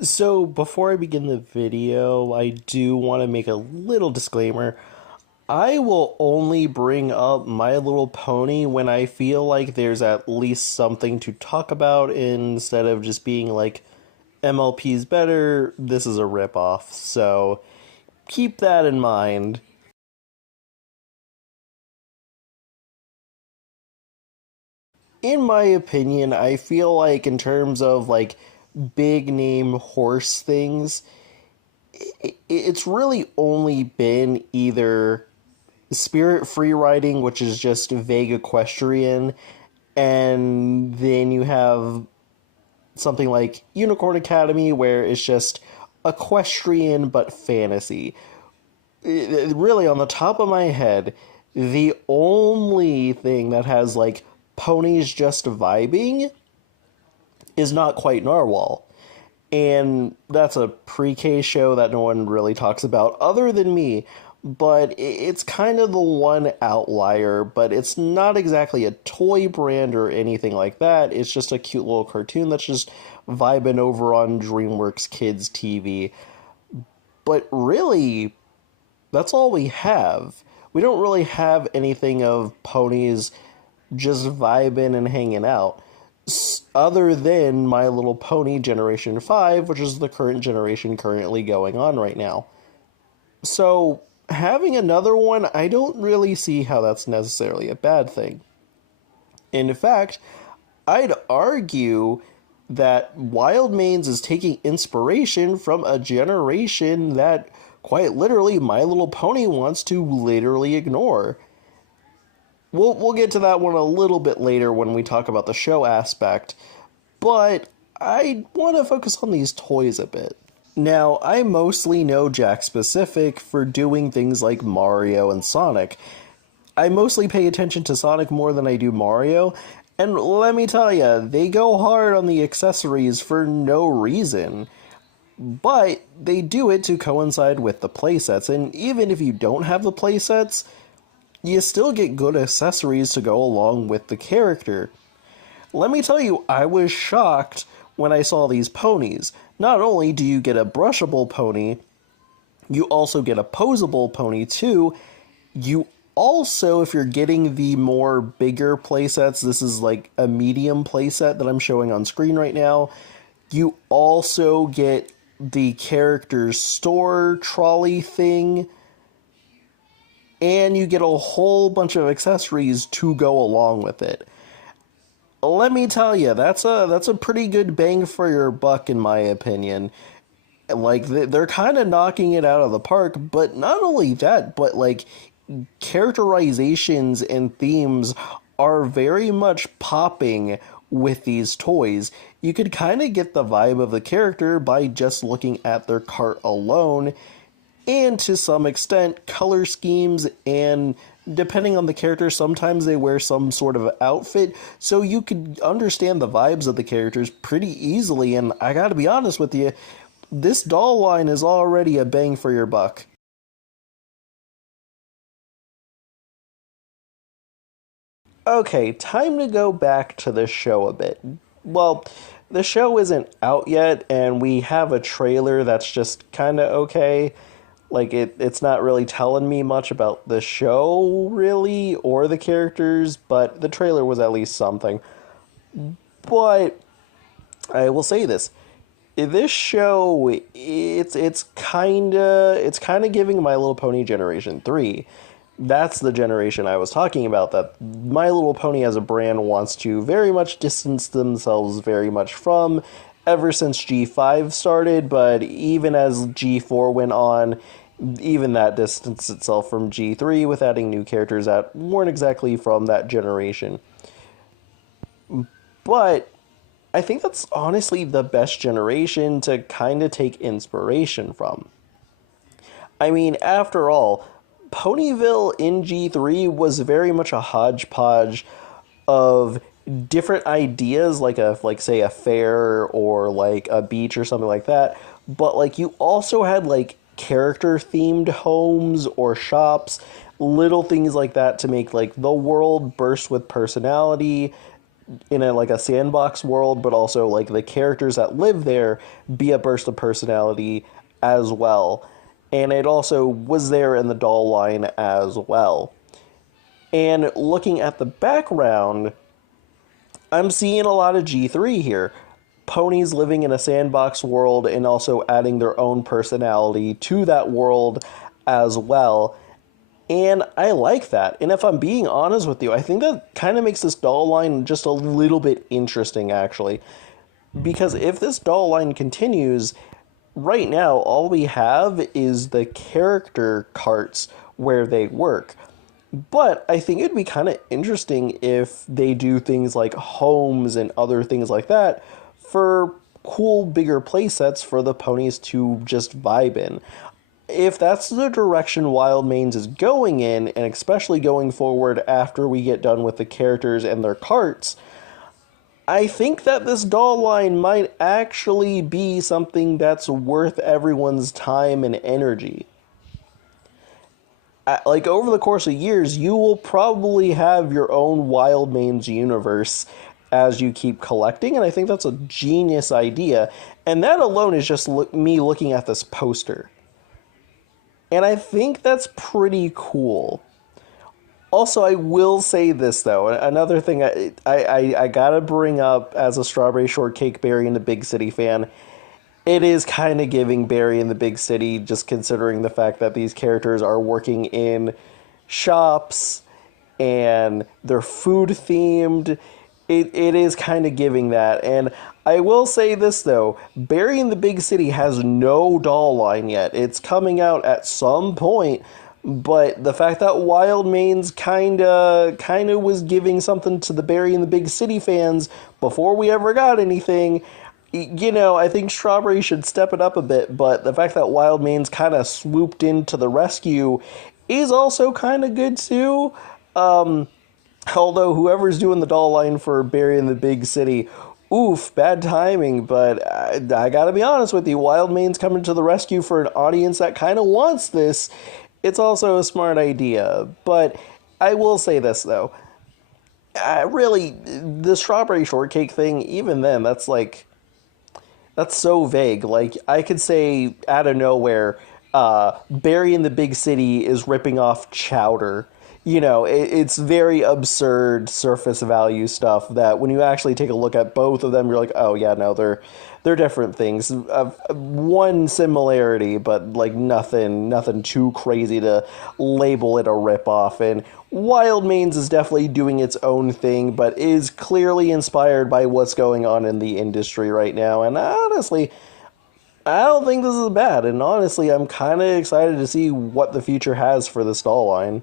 So, before I begin the video, I do want to make a little disclaimer. I will only bring up My Little Pony when I feel like there's at least something to talk about instead of just being like, MLP's better, this is a ripoff. So, keep that in mind. In my opinion, I feel like, in terms of like big name horse things, it's really only been either Spirit Free Riding, which is just vague equestrian, and then you have something like Unicorn Academy, where it's just equestrian but fantasy. Really, on the top of my head, the only thing that has like ponies just vibing is Not Quite Narwhal. And that's a pre-K show that no one really talks about other than me, but it's kind of the one outlier, but it's not exactly a toy brand or anything like that. It's just a cute little cartoon that's just vibing over on DreamWorks Kids TV. But really, that's all we have. We don't really have anything of ponies just vibing and hanging out, other than My Little Pony Generation 5, which is the current generation currently going on right now. So, having another one, I don't really see how that's necessarily a bad thing. In fact, I'd argue that Wildmanes is taking inspiration from a generation that, quite literally, My Little Pony wants to literally ignore. We'll get to that one a little bit later when we talk about the show aspect, but I want to focus on these toys a bit. Now, I mostly know Jack Specific for doing things like Mario and Sonic. I mostly pay attention to Sonic more than I do Mario, and let me tell ya, they go hard on the accessories for no reason. But they do it to coincide with the playsets, and even if you don't have the playsets, you still get good accessories to go along with the character. Let me tell you, I was shocked when I saw these ponies. Not only do you get a brushable pony, you also get a posable pony too. You also, if you're getting the more bigger playsets, this is like a medium playset that I'm showing on screen right now, you also get the character's store trolley thing, and you get a whole bunch of accessories to go along with it. Let me tell you, that's a pretty good bang for your buck, in my opinion. Like, they're kind of knocking it out of the park, but not only that, but like, characterizations and themes are very much popping with these toys. You could kind of get the vibe of the character by just looking at their cart alone, and to some extent, color schemes, and depending on the character, sometimes they wear some sort of outfit, so you could understand the vibes of the characters pretty easily. And I gotta be honest with you, this doll line is already a bang for your buck. Okay, time to go back to the show a bit. Well, the show isn't out yet, and we have a trailer that's just kind of okay. Like, it's not really telling me much about the show, really, or the characters, but the trailer was at least something. But I will say this: this show, it's kind of giving My Little Pony Generation 3. That's the generation I was talking about, that My Little Pony as a brand wants to very much distance themselves very much from ever since G5 started, but even as G4 went on, even that distanced itself from G3 with adding new characters that weren't exactly from that generation. But I think that's honestly the best generation to kind of take inspiration from. I mean, after all, Ponyville in G3 was very much a hodgepodge of different ideas, like say a fair or like a beach or something like that. But like, you also had like character themed homes or shops, little things like that to make like the world burst with personality, in a like a sandbox world, but also like the characters that live there be a burst of personality as well. And it also was there in the doll line as well. And looking at the background, I'm seeing a lot of G3 here. Ponies living in a sandbox world and also adding their own personality to that world as well. And I like that. And if I'm being honest with you, I think that kind of makes this doll line just a little bit interesting, actually. Because if this doll line continues, right now all we have is the character carts where they work. But I think it'd be kind of interesting if they do things like homes and other things like that for cool, bigger play sets for the ponies to just vibe in. If that's the direction Wild Manes is going in, and especially going forward after we get done with the characters and their carts, I think that this doll line might actually be something that's worth everyone's time and energy. Like over the course of years, you will probably have your own Wild Manes universe as you keep collecting, and I think that's a genius idea. And that alone is just me looking at this poster. And I think that's pretty cool. Also, I will say this though. Another thing I gotta bring up as a Strawberry Shortcake Berry in the Big City fan, it is kind of giving Barry in the Big City, just considering the fact that these characters are working in shops and they're food themed. It is kind of giving that. And I will say this though, Barry in the Big City has no doll line yet. It's coming out at some point, but the fact that Wild Manes kinda was giving something to the Barry in the Big City fans before we ever got anything, I think Strawberry should step it up a bit, but the fact that Wild Manes kind of swooped into the rescue is also kind of good too. Although whoever's doing the doll line for Barry in the Big City, oof, bad timing, but I gotta be honest with you, Wild Manes coming to the rescue for an audience that kind of wants this, it's also a smart idea. But I will say this though, really, the Strawberry Shortcake thing, even then, that's so vague. Like, I could say out of nowhere, Barry in the Big City is ripping off Chowder. It's very absurd surface value stuff that when you actually take a look at both of them, you're like, oh yeah, no, they're different things. One similarity, but like nothing too crazy to label it a ripoff. And Wild Manes is definitely doing its own thing, but is clearly inspired by what's going on in the industry right now. And honestly, I don't think this is bad. And honestly, I'm kind of excited to see what the future has for this doll line.